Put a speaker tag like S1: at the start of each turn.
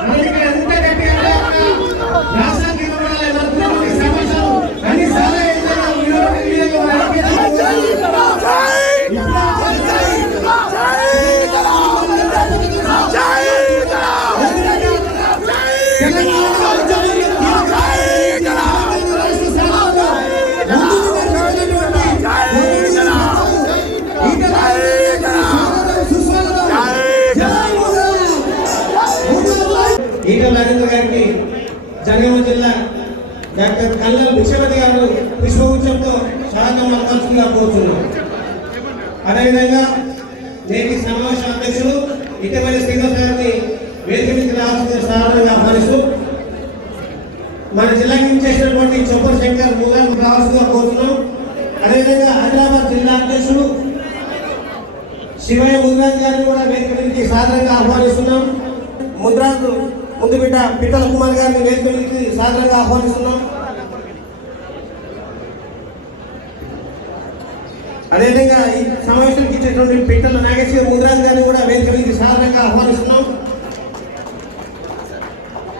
S1: అందుకే ఎంత గట్టిగా అంటే రాష్ట్రానికి ఇవ్వబడాలి అనుకున్నటువంటి ఈటల రాజేంద్ర గారికి జనగామ జిల్లా డాక్టర్ కల్లల్ భిక్షపతి గారు పుష్పగుచ్చంతో స్వాగతం పలకాల్సిందిగా కోరుతున్నాం. అదేవిధంగా నేటి సమావేశ అధ్యక్షులు ఇటీవలి శ్రీనివాస్ గారిని వేదిక నుంచి రావాల్సిన సాధారణంగా ఆహ్వానిస్తూ మన జిల్లాకి ఇచ్చేసినటువంటి చొప్పర్ శంకర్ మూలాన్ని రావాల్సిందిగా కోరుతున్నాం. అదేవిధంగా హైదరాబాద్ జిల్లా అధ్యక్షుడు శివయ్య ముద్రాజ్ గారిని కూడా వేదిక నుంచి సాధారణంగా ఆహ్వానిస్తున్నాం. ముద్రాజు ముందు బిడ్డ. పిట్టల కుమార్ గారిని వేదిక నుంచి సాధారణంగా ఆహ్వానిస్తున్నాం అదేవిధంగా ఈ సమావేశానికి ఇచ్చేటువంటి పిట్టల నాగేశ్వర ముద్రాజ్ గారిని